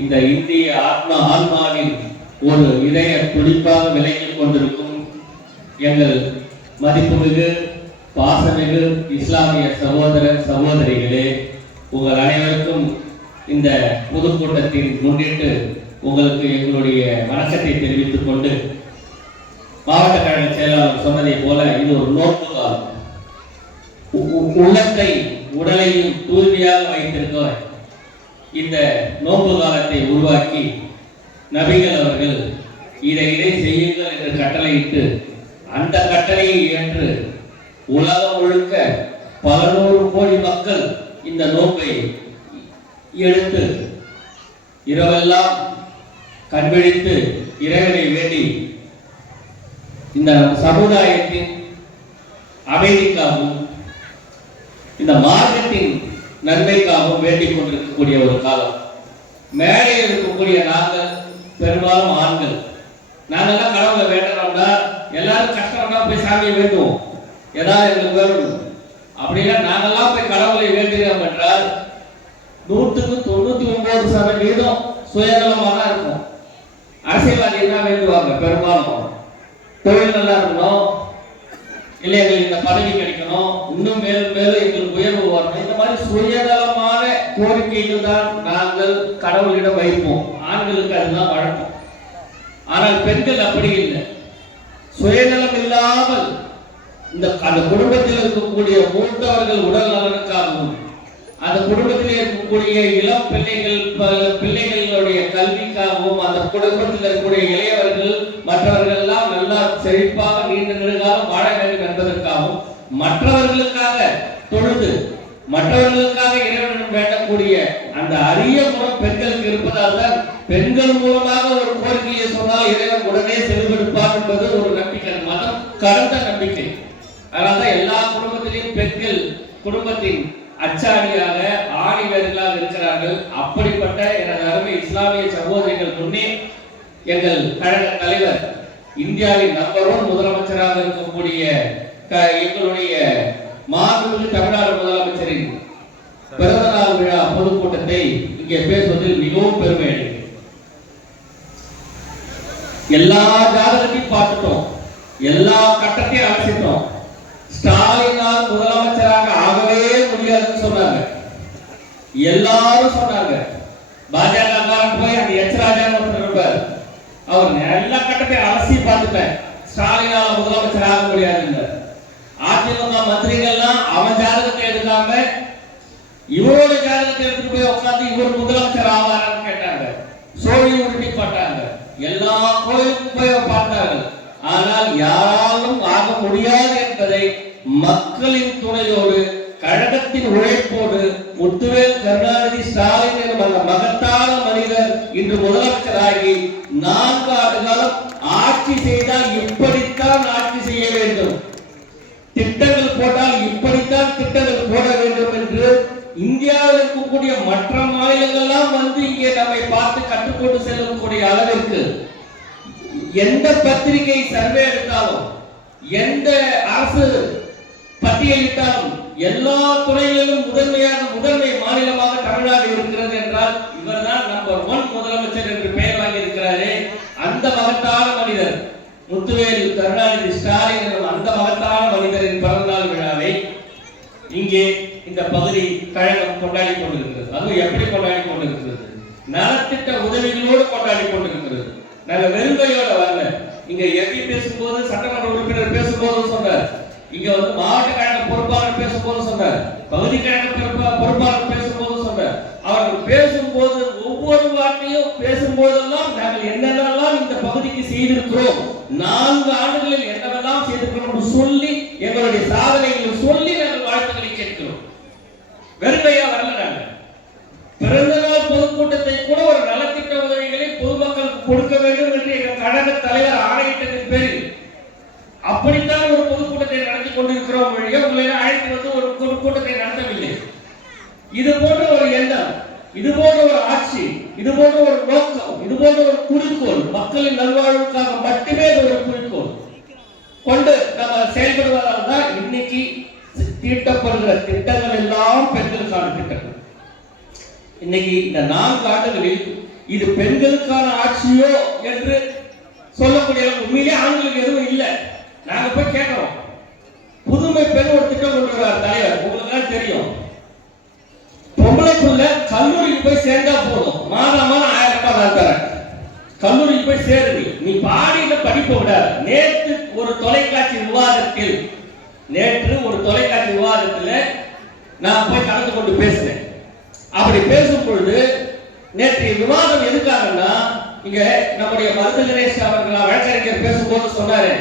இந்த இந்திய ஆன்மாவின் ஒரு இதய துடிப்பாக விளங்கிக் கொண்டிருக்கும் எங்கள் மதிப்புமிகு பாசமிகு இஸ்லாமிய சகோதர சகோதரிகளே, உங்கள் அனைவருக்கும் இந்த பொதுக்கூட்டத்தின் முன்னிட்டு உங்களுக்கு எங்களுடைய வணக்கத்தை தெரிவித்துக் கொண்டு, மாவட்ட கழக செயலாளர் சொன்னதை போல இது ஒரு நோன்பு காலம். உள்ளத்தை உடலையும் தூய்மையாக வைத்திருக்க இந்த நோன்பு காலத்தை உருவாக்கி நபிகள் அவர்கள் இதை செய்யுங்கள் என்று கட்டளையிட்டு, அந்த கட்டளையை ஏற்று உலகம் முழுக்க பல நூறு கோடி மக்கள் இந்த நோன்பை எடுத்து இரவெல்லாம் கண்விழித்து இறைவனை வேண்டி இந்த சமுதாயத்தின் அமைதிக்காகவும் இந்த மார்க்கத்தின் நன்மைக்காகவும் வேண்டிக் கொண்டிருக்கக்கூடிய ஒரு காலம். மேலே இருக்கக்கூடிய நாங்கள் பெரும்பாலும் ஆண்கள், நாங்கெல்லாம் கடவுளை வேண்டணும்னா எல்லாரும் கஷ்டம்னா போய் சாமியை வேண்டுவோம், ஏதாவது எங்களுக்கு வேணும். அப்படின்னா நாங்கெல்லாம் போய் கடவுளை வேண்டுகிறோம் என்றால் 99% சுயநலமாக தான் இருக்கும். அரசியல்வாதி தான் வேண்டுவாங்க பெரும்பாலும், தொழில் நல்லா இருக்கணும், இல்லை எங்களுக்கு இந்த பதவி கிடைக்கணும், இன்னும் மேலும் மேலும் எங்களுக்கு உயர்வு வரணும், இந்த மாதிரி சுயநலமான கோரிக்கைகள் தான் நாங்கள் கடவுளிடம் வைப்போம். ஆண்களுக்கு அதுதான் வழக்கம். ஆனால் பெண்கள் அப்படி இல்லை. சுயநலம் இல்லாமல் அந்த குடும்பத்தில் இருக்கக்கூடிய மூத்தவர்கள் உடல் நலனுக்காகவும், அந்த குடும்பத்தில் இருக்கக்கூடிய இளம் பிள்ளைகளுடைய கல்விக்காகவும், அந்த குடும்பத்தில் இருக்கக்கூடிய இளையவர்கள் மற்றவர்கள் எல்லாம் நல்லா செழிப்பாக நீண்ட நெடுகாலம் வாழ வேண்டும் என்பதற்காகவும், மற்றவர்களுக்காக தொழுது மற்றவர்களுக்காக இறைவனிடம் வேண்டக்கூடிய அந்த அரிய குணம் பெண்களுக்கு இருப்பதால் தான் பெண்கள் மூலமாக ஒரு கோரிக்கையை சொன்னால் இறைவன் உடனே செவிமடுப்பார் என்பது ஒரு நம்பிக்கை, மதம் கடந்த நம்பிக்கை. அதனால்தான் எல்லா குடும்பத்திலையும் பெண்கள் குடும்பத்தின் அச்சாணியாக ஆணிவேர்களாக இருக்கிறார்கள். அப்படிப்பட்ட எனது அருமை இஸ்லாமிய சகோதரிகள் முன்னே எங்கள் கழக தலைவர், இந்தியாவின் நம்பர் 1 முதலமைச்சராக இருக்கக்கூடிய எங்களுடைய மாண்புமிகு தமிழ்நாடு முதலமைச்சரின் பிறந்த நாள் விழா பொதுக்கூட்டத்தை இங்கே பேசுவதில் மிகவும் பெருமை அடைகிறேன். எல்லா ஜாதகத்தையும் பார்த்துட்டோம், எல்லா கட்டத்தையும் அழைச்சிட்டோம். ஸ்டாலினால் முதலமைச்சராக ஆகவே முடியாதுன்னு சொன்னாங்க, எல்லாரும் சொன்னாங்க. பாஜக போய் அந்த எச்ராஜான்னு ஒருத்தர் இருப்பார், அவர் எல்லா கட்டத்தையும் அலசி பார்த்துட்டேன், ஸ்டாலினால் முதலமைச்சர் ஆக முடியாதுன்னு. அதிமுக மந்திரிகள்லாம் அவன் ஜாதகத்தை எடுக்காம இவரோட ஜாதகத்தை எடுத்துட்டு போய் உட்காந்து இவர் முதலமைச்சர் ஆவாரான்னு கேட்டாங்க, சோழி உருட்டி பார்த்தாங்க, எல்லா கோயிலுக்கும் போய் பார்த்தார்கள். ஆனால் யாராலும் ஆக முடியாது என்பதை மக்களின் துணையோடு கழகத்தின் உழைப்போடு முத்துவேல் கருணாநிதி ஸ்டாலின் எனும் அந்த மகத்தான மனிதர் இன்று முதலமைச்சராகி 4 ஆண்டு காலம் ஆட்சி செய்தால் இப்படித்தான் ஆட்சி செய்ய வேண்டும், திட்டங்கள் போட்டால் இப்படித்தான் திட்டங்கள் போட வேண்டும் என்று இந்தியாவில் இருக்கக்கூடிய மற்ற மாநிலங்கள்லாம் வந்து இங்கே நம்மை பார்த்து கற்றுக்கொண்டு செல்லக்கூடிய அளவிற்கு எந்த பத்திரிகை சர்வே எடுத்தாலும், எந்த அரசு பட்டியலிட்டாலும் எல்லா துறைகளிலும் முதன்மை மாநிலமாக தமிழ்நாடு இருக்கிறது என்றால் இவர்தான் நம்பர் 1 முதலமைச்சர் என்று பெயர் வாங்கி இருக்கிறாரே, அந்த மகத்தான மனிதர் முத்துவேல் கருணாநிதி ஸ்டாலின் எனும் அந்த மகத்தான மனிதரின் பிறந்தநாள் விழாவை இங்கே இந்த பகுதி கழகம் கொண்டாடி கொண்டிருக்கிறது. அதுவும் எப்படி கொண்டாடி கொண்டிருக்கிறது? நலத்திட்ட உதவிகளோடு கொண்டாடி கொண்டிருக்கிறது. நாங்க வெறுங்கையோட வரல. இங்க எம்பி பேசும்போது, சட்டமன்ற உறுப்பினர் பேசும்போது சொன்னார், இங்க வந்து மாவட்ட கழக பொறுப்பாளர் பேசும்போது சொன்னார், பகுதி கழக பொறுப்பாளர் பேசும்போது சொன்னார். அவர்கள் பேசும்போது ஒவ்வொரு வார்த்தையும் பேசும்போதெல்லாம் நாங்கள் என்னென்னலாம் இந்த பகுதிக்கு செய்திருக்கிறோம், 4 ஆண்டுகளில் என்னவெல்லாம் செய்திருக்கிறோம் சொல்லி எங்களுடைய சாதனைகளை சொல்லி நாங்கள் வாழ்த்துக்களை கேட்கிறோம். வெறுமையா வரல. நாங்கள் பிறந்த நாள் பொதுக்கூட்டத்தை கூட ஒரு நலத்திட்ட உதவிகளை பொதுமக்களுக்கு கொடுக்க வேண்டும் என்று எங்கள் கழக தலைவர் ஆணையிட்டதின் பேரில் அப்படித்தான் ஒரு பொதுக்கூட்டத்தை நடத்தி கொண்டிருக்கிறோம். உங்களை அழைத்து வந்து ஒரு கூட்டத்தை நடத்தவில்லை. இது போன்ற ஒரு எண்ணம், இது போன்ற ஒரு ஆட்சி, இது போன்ற ஒரு நோக்கம், இது போன்ற ஒரு குறிக்கோள், மக்களின் நல்வாழ்வுக்காக மட்டுமே ஒரு குறிக்கோள் கொண்டு நம்ம செயல்படுவதால் தான் இன்னைக்கு தீட்டப்படுகிற திட்டங்கள் எல்லாம் பெண்களுக்கான திட்டங்கள். இன்னைக்கு இந்த 4 ஆண்டுகளில் இது பெண்களுக்கான ஆட்சியோ என்று சொல்லக்கூடிய உண்மையிலே ஆண்களுக்கு எதுவும் இல்லை. நாங்க போய் கேட்கிறோம். புதுமை பெண் ஒரு திட்டம் கொண்டு வர்றார் தலைவர், உங்களுக்கு தெரியும். பொம்பளைக்குள்ள கல்லூரிக்கு போய் சேர்ந்தா போதும், மாதம் 1000 ரூபாய் நான் தரேன். கல்லூரிக்கு போய் சேருவி, நீ பாடியில படிப்ப விடாது. நேற்று ஒரு தொலைக்காட்சி விவாதத்தில் நான் போய் கலந்து கொண்டு பேசினேன். அப்படி பேசும் பொழுது நேற்றைய விவாதம் எதுக்காகன்னா, இங்க நம்முடைய மருது கணேஷ் அவர்கள் வழக்கறிஞர் பேசும்போது சொன்னாரு,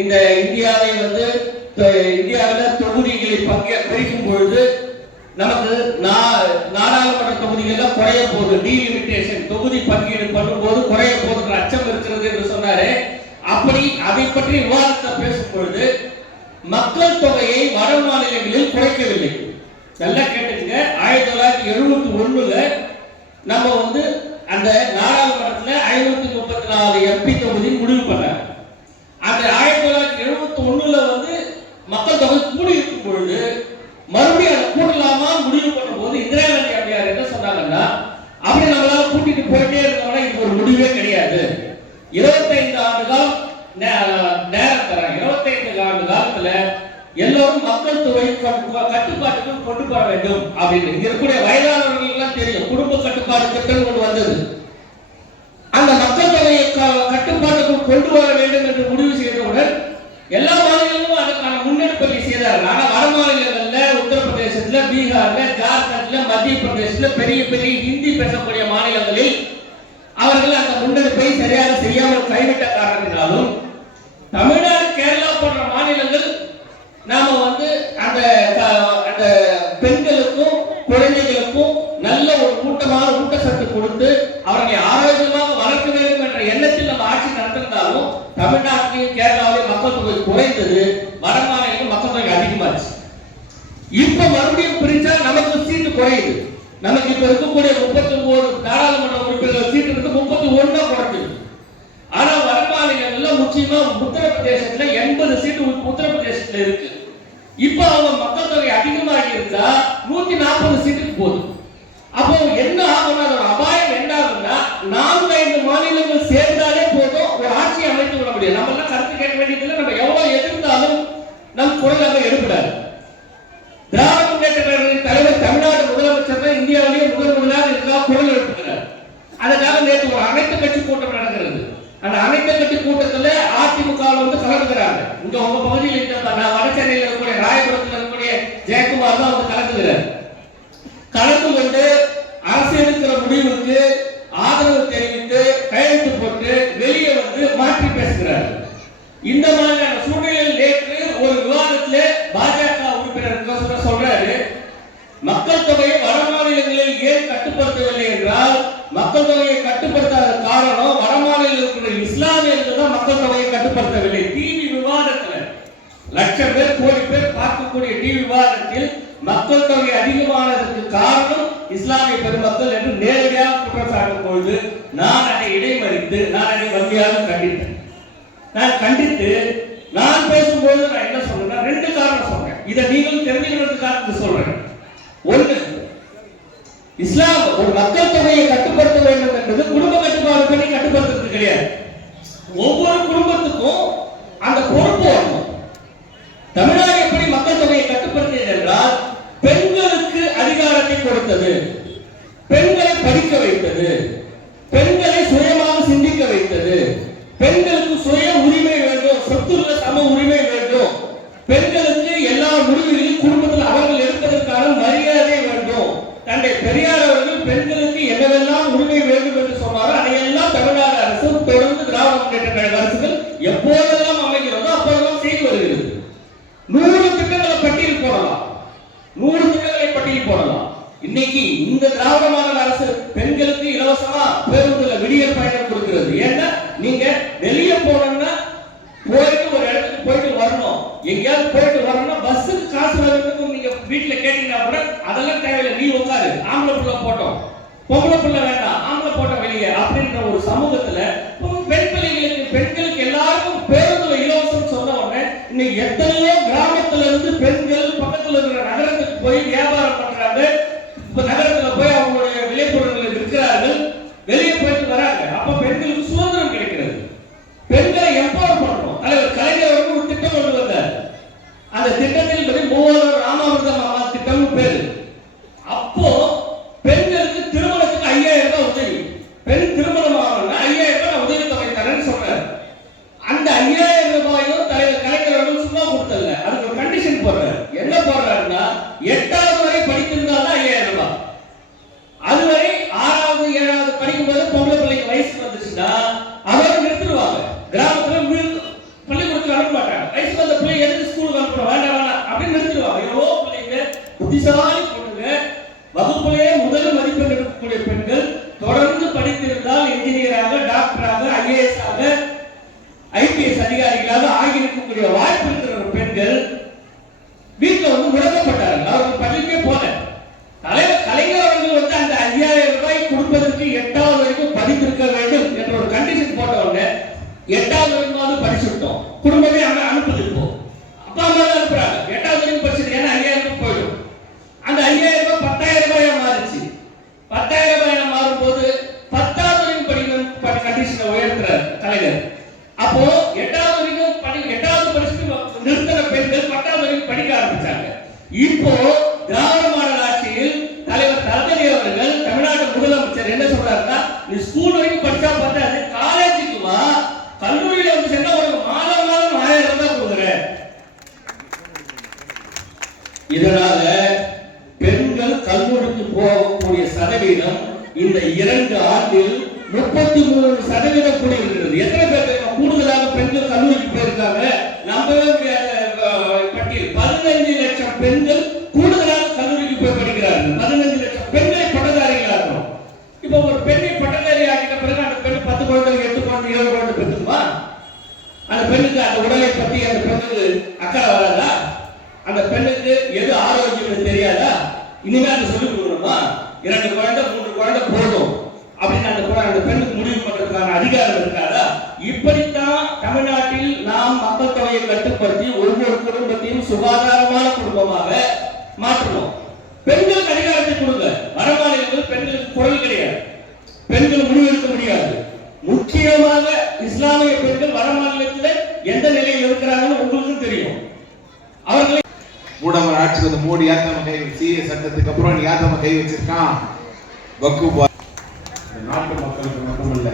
இந்த இந்தியாவில் தொகுதிகளை பிரிக்கும் பொழுது நமக்கு நாடாளுமன்ற தொகுதிகள் குறைய போகுது, டீலிமிட்டேஷன் தொகுதி பங்கீடு பண்ணும்போது குறைய போகுது அச்சம் இருக்கிறது என்று சொன்னாரு. அப்படி அதை பற்றி விவாதத்தை பேசும் பொழுது மக்கள் தொகையை வட மாநிலங்களில் குறைக்கவில்லை. நல்லா கேட்டுங்க. 1971 நம்ம அந்த நாடாளுமன்றத்தில் 534 எம்பி தொகுதி முடிவு பண்ணாங்க. அந்த 1971 மக்கள் தொகை கூடி இருக்கும் பொழுது மறுபடியும் அதை கூட்டலாமா முடிவு பண்ணும் போது இந்திரா காந்தி அம்மையார் என்ன சொன்னாங்கன்னா, அப்படி நம்மளால கூட்டிட்டு போயிட்டே இருந்தோம்னா இது ஒரு முடிவே கிடையாது. 25 ஆண்டு காலம் நேரம் தராங்க. 25 ஆண்டு காலத்துல எல்லோரும் மக்கள் தொகை கட்டுப்பாட்டுக்கு கொண்டு போக வேண்டும் அப்படின்னு. இங்க இருக்கக்கூடிய வயதானவர்கள் எல்லாம் தெரியும், குடும்ப கட்டுப்பாடு திட்டம் கொண்டு வந்தது. அந்த மக்கள் தொகையை கட்டுப்பாட்டுக்குள் கொண்டு வர வேண்டும் என்று முடிவு செய்தவுடன் எல்லா மாநிலங்களும் அதுக்கான முன்னெடுப்பை செய்தார்கள். ஆனா வட மாநிலங்கள்ல, உத்தரப்பிரதேசத்துல, பீகார்ல, ஜார்க்கண்ட்ல, மத்திய பிரதேசத்துல, பெரிய பெரிய ஹிந்தி பேசக்கூடிய மாநிலங்களில் அவர்கள் அந்த முன்னெடுப்பை சரியாக செய்யாமல் கைவிட்ட காரணத்தினாலும், தமிழ்நாடு, கேரளா போன்ற மாநிலங்கள் நாம அந்த பெண்களுக்கும் குழந்தைகளுக்கும் நல்ல ஒரு ஊட்டச்சத்து கொடுத்து அவர்களை ஆரோக்கியமாக வளர்க்க வேண்டும் என்ற எண்ணத்தில் நம்ம ஆட்சி நடத்திருந்தாலும் தமிழ்நாட்டிலும் கேரளாவிலும் மக்கள் தொகை குறைந்தது, வட மாநிலம் மக்கள் தொகை அதிகமாச்சு. இப்ப மறுபடியும் பிரிச்சா நமக்கு சீட்டு குறையுது. நமக்கு இப்ப இருக்கக்கூடிய 39 நாடாளுமன்ற உறுப்பினர்கள் சீட்டு இருக்கு, 31 குறைஞ்சது. ஆனா வட மாநிலங்கள்ல முக்கியமா உத்தரப்பிரதேசத்துல 80 சீட்டு உத்தரப்பிரதேசத்துல இருக்கு. இப்ப அவங்க மக்கள் தொகை அதிகமாக இருந்தா 140 சீட்டுக்கு போகுது. அப்போ என்ன ஆகும்னா, அதோட அபாயம் என்ன ஆகும்னா, 4-5 மாநிலங்கள் சேர்ந்தாலே போதும் ஒரு ஆட்சியை அமைத்து விட முடியும். நம்ம எல்லாம் கருத்து கேட்க வேண்டியதில்லை. நம்ம எவ்வளவு எதிர்த்தாலும் நம் குரலாக எடுப்படாது. திராவிட முன்னேற்ற கழகத்தின் தலைவர் தமிழ்நாடு முதலமைச்சர் தான் இந்தியாவிலேயே முதலாக இருக்கா குரல் எழுப்புகிறார். அதுக்காக நேற்று ஒரு அனைத்து கட்சி கூட்டம் நடக்கிறது. அந்த அனைத்து கட்சி கூட்டத்தில் அதிமுக கலந்துக்கிறாங்க. இங்க உங்க பகுதியில் வட சென்னையில் இருக்கக்கூடிய ராயபுரத்தில் இருக்கக்கூடிய ஜெயக்குமார் தான் கலந்துக்கிறார். கலந்து கொண்டு அரசு எடுக்கிற முடிவுக்கு ஆதரவு தெரிவித்து கையெழுத்து போட்டு வெளியே மாற்றி பேசுகிறார். இந்த மாதிரியான சூழ்நிலையில் நேற்று ஒரு விவாதத்தில் பாஜக உறுப்பினர் சொல்றாரு, மக்கள் தொகையை வட மாநிலங்களில் ஏன் கட்டுப்படுத்தவில்லை என்றால், மக்கள் தொகையை கட்டுப்படுத்தாத காரணம் வட மாநிலத்தில் இருக்கிற இஸ்லாமியர்கள் தான் மக்கள் தொகையை கட்டுப்படுத்தவில்லை. டிவி விவாதத்தில் லட்சம் பேர் கோடி பேர் பார்க்கக்கூடிய டிவி விவாதத்தில் மக்கள் தொகை அதிகமானதற்கு காரணம் இஸ்லாமிய பெருமக்கள் என்று நேரடியாக குற்றம் சாட்டும் பொழுது நான் அதை இடைமறித்து நான் அதை வன்மையாக கண்டித்தேன். நான் பேசும்போது நான் என்ன சொல்றேன், 2 காரணம் சொல்றேன். இதை நீங்கள் தெரிஞ்சுக்கிறதுக்காக சொல்றேன். ஒன்று, இஸ்லாம் ஒரு மக்கள் தொகையை கட்டுப்படுத்த வேண்டும் என்பது குடும்ப கட்டுப்பாடு பண்ணி கட்டுப்படுத்துறது கிடையாது. ஒவ்வொரு குடும்பத்துக்கும் அந்த பொறுப்பு வரணும். தமிழ்நாடு எப்படி மக்கள் தொகையை கட்டுப்படுத்தியது என்றால், பெண்களுக்கு அதிகாரத்தை கொடுத்தது, பெண்களை படிக்க வைத்தது, பெண்களை சுயமாக சிந்திக்க வைத்தது, பெண்களுக்கு சுய உரிமை வேண்டும், சொத்துள்ள சம உரிமை வேண்டும், பெண்களுக்கு எல்லா முடிவுகளிலும் குடும்பத்தில் அவர்கள் எடுப்பதற்கான மரியாதை வேண்டும். தந்தை பெரியார் அவர்கள் பெண்களுக்கு என்னவெல்லாம் உரிமை வேண்டும் என்று சொன்னாரோ அதையெல்லாம் தமிழ்நாடு அரசு தொடர்ந்து திராவிட முன்னேற்ற கழக அரசுகள் எப்போதெல்லாம் அமைகிறதோ அப்போதெல்லாம் செய்து வருகிறது. 100 திட்டங்களை பட்டியல் போடலாம், 100 திட்டங்களை பட்டியல் போடலாம். இன்னைக்கு இந்த திராவிட மாடல் அரசு பெண்களுக்கு இலவசமா பேருந்துல விடியல் பயணம் கொடுக்கிறது. ஏன்னா நீங்க வெளியே போனோம்னா போயிட்டு ஒரு இடத்துக்கு போயிட்டு வரணும், எங்கேயாவது போயிட்டு வரணும்னா பஸ்ஸுக்கு காசு வரதுக்கு நீங்க வீட்டுல கேட்டீங்கன்னா கூட அதெல்லாம் தேவையில்லை, நீ உட்காரு, ஆம்பளை புள்ள போட்டோம், பொம்பளை புள்ள வேண்டாம், ஆம்பளை போட்டோம் வெளியே அப்படின்ற ஒரு சமூகத்துல பெண் பிள்ளைகளுக்கு பெண்களுக்கு எல்லாருக்கும் பேருந்துல இலவசம் சொன்ன உடனே இன்னைக்கு எத்தனையோ கிராமத்துல இருந்து பெண்கள் பக்கத்துல இருக்கிற நகரத்துக்கு போய் வியாபாரம் பண்றாங்க. இப்ப நகரத்துல போய் அவங்களுடைய விளைபொருட்களை விற்கிறார்கள். வெளியே போய் திட்டம்னு பேரு. அப்போ பெண்களுக்கு திருமணத்துக்கு 5000 ரூபாய் உதவி, பெண் திருமணம் ஆகணும்னா 5000 ரூபாய் உதவி தொகை தரேன்னு சொன்னார். அந்த 5000 ரூபாயும் தலைவர் கலைஞர் அவர்கள் சும்மா கொடுத்தல, அதுக்கு ஒரு கண்டிஷன் போடுறாரு. என்ன போடுறாருன்னா 8வது வரை படித்திருந்தாலும் 5000 ரூபாய், அதுவரை 6வது 7வது படிக்கும்போது பொம்பளை பிள்ளைக்கு வயசு வந்துச்சுன்னா அவரை நிறுத்துவாங்க. கிராமத்துல பள்ளிக்கூடத்துக்கு அனுப்ப மாட்டாங்க. வயசு வந்த பிள்ளை எதுக்கு ஸ்கூலுக்கு அனுப்புறோம், வேண்டாம் வேண்டாம் அப்படின்னு நிறுத்திடுவாங்க. எவ்வளோ பிள்ளைங்க புத்திசாலி பொண்ணுங்க, வகுப்பிலேயே முதல் மதிப்பெண் எடுக்கக்கூடிய பெண்கள் தொடர்ந்து படித்திருந்தால் இன்ஜினியராக, டாக்டராக, ஐஏஎஸ் ஆக, ஐபிஎஸ் அதிகாரிகளாக ஆகியிருக்கக்கூடிய வாய்ப்பு இருக்கிற பெண்கள் வீட்டில் வந்து முடக்கப்பட்டார்கள். அவர்கள் பள்ளிக்கே போல. தலைவர் கலைஞர் அவர்கள் அந்த 5000 ரூபாய் கொடுப்பதற்கு 8வது வரைக்கும் படித்திருக்க வேண்டும் என்ற ஒரு கண்டிஷன் போட்ட உடனே 8வது வரைக்கும் படிச்சுட்டோம். குடும்பமே அங்க அனுப்புது. இப்போ அப்பா அம்மா அனுப்புறாங்க. 8வது வரைக்கும் படிச்சது ஏன்னா 5000 ரூபாய் போயிடும். அந்த 5000 ரூபாய் 10000 ரூபாயா மாறிச்சு. 10000 ரூபாயா மாறும் போது 10வது வரைக்கும் படிக்கணும் கண்டிஷனை உயர்த்துறாரு கலைஞர். அப்போ 8வது வரைக்கும் 8வது படிச்சுட்டு நிறுத்தின பெண்கள் 10வது வரைக்கும் படிக்க ஆரம்பிச்சாங்க. இப்போ திராவிட மாடல் ஆட்சியில் தலைவர் தளபதி அவர்கள், தமிழ்நாடு முதலமைச்சர் என்ன சொல்றாருன்னா, நீ ஸ்கூல் வரைக்கும் படிச்சா பத்தாது, காலேஜுக்கு வா, கல்லூரியில வந்து சேர்ந்தா உனக்கு மாதம் 1000 ரூபாய் கொடுக்குறேன். இதனால பெண்கள் கல்லூரிக்கு போகக்கூடிய சதவீதம் இந்த 2 ஆண்டில் 33% கூடியிருக்கிறது. எத்தனை பேர் கூடுதலாக பெண்கள் கல்லூரிக்கு போயிருக்காங்க? நம்பவே முடியாத பட்டியல். 15 லட்சம் பெண்கள் கூடுதலாக கல்லூரிக்கு போய் படிக்கிறார்கள். 15 லட்சம் பெண்களை பட்டதாரிகளா இருக்கணும். இப்ப ஒரு பெண்ணை பட்டதாரி ஆகிட்ட பிறகு அந்த பெண் 10 குழந்தைகள், 8 குழந்தை, 7 குழந்தை பெற்றுமா? அந்த பெண்ணுக்கு அந்த உடலை பற்றி அந்த பெண்ணுக்கு அக்கறை வராதா? அந்த பெண்ணுக்கு எது ஆரோக்கியம் தெரியாதா? இனிமே அதை சொல்லிக் கொடுக்கணுமா? 2 குழந்தை 3 குழந்தை போதும் அப்படின்னு அந்த பெண்ணுக்கு முடிவு பண்றதுக்கான அதிகாரம் இருக்காதா? இப்படித்தான் தமிழ்நாட்டில் நாம் மக்கள் தொகையை கட்டுப்படுத்தி ஒவ்வொரு குடும்பத்தையும் சுகாதாரமான குடும்பமாக மாற்றணும். பெண்களுக்கு அதிகாரத்தை கொடுங்க. வட மாநிலங்கள் பெண்களுக்கு குரல் கிடையாது, பெண்கள் முடிவெடுக்க முடியாது. முக்கியமாக இஸ்லாமிய பெண்கள் வட மாநிலத்தில் எந்த நிலையில் இருக்கிறாங்கன்னு உங்களுக்கும் தெரியும். அவர்களை மூடமர் ஆட்சி வந்து மோடி யாத்தம கை சிஏ சட்டத்துக்கு அப்புறம் யாத்தம கை வச்சிருக்கான். வக்குப் நாட்டு மக்களுக்கு மட்டுமல்ல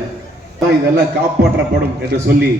இதெல்லாம் காப்பாற்றப்படும் என்று சொல்லி